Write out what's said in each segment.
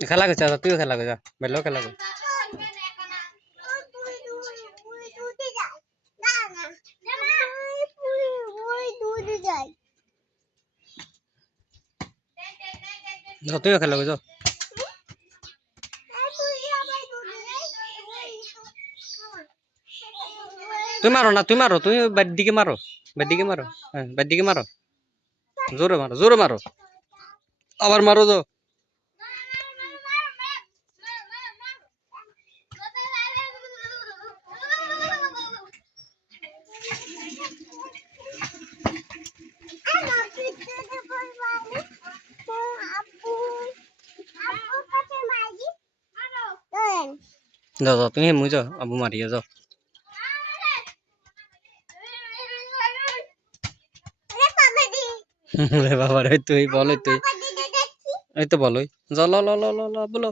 খেলা করছে তুইও খেলা কর যা বেলো খেলা কর তুইও খেলা কর যা তুই মারো না তুই মারো তুই ব্যাট দিকে মারো হ্যাঁ ব্যাট দিকে মারো জোরে মারো আবার মারো তো যাও যাও তুমি মুই যাও আবু মারিয়ে যাও বাবা রে তুই বলো তুই এই তো বলোই যাও ল ল ল ল ল বলো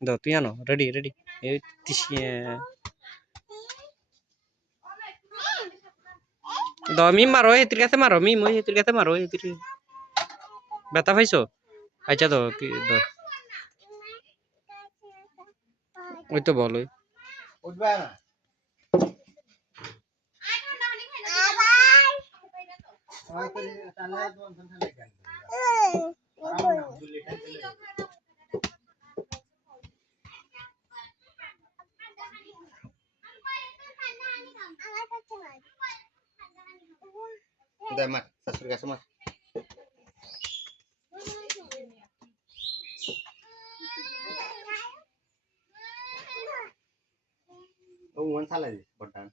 দাও তুই আনো রেডি রেডি এই দাও মিম মারো এতির কাছে মারো মিম ওই এতির কাছে মারো এতির ব্যথা পাইছো আচ্ছা দাও কি দাও ওই তো বলোই উঠবে না Udah mat, sasur semua. Oh, one salah sih, bodan.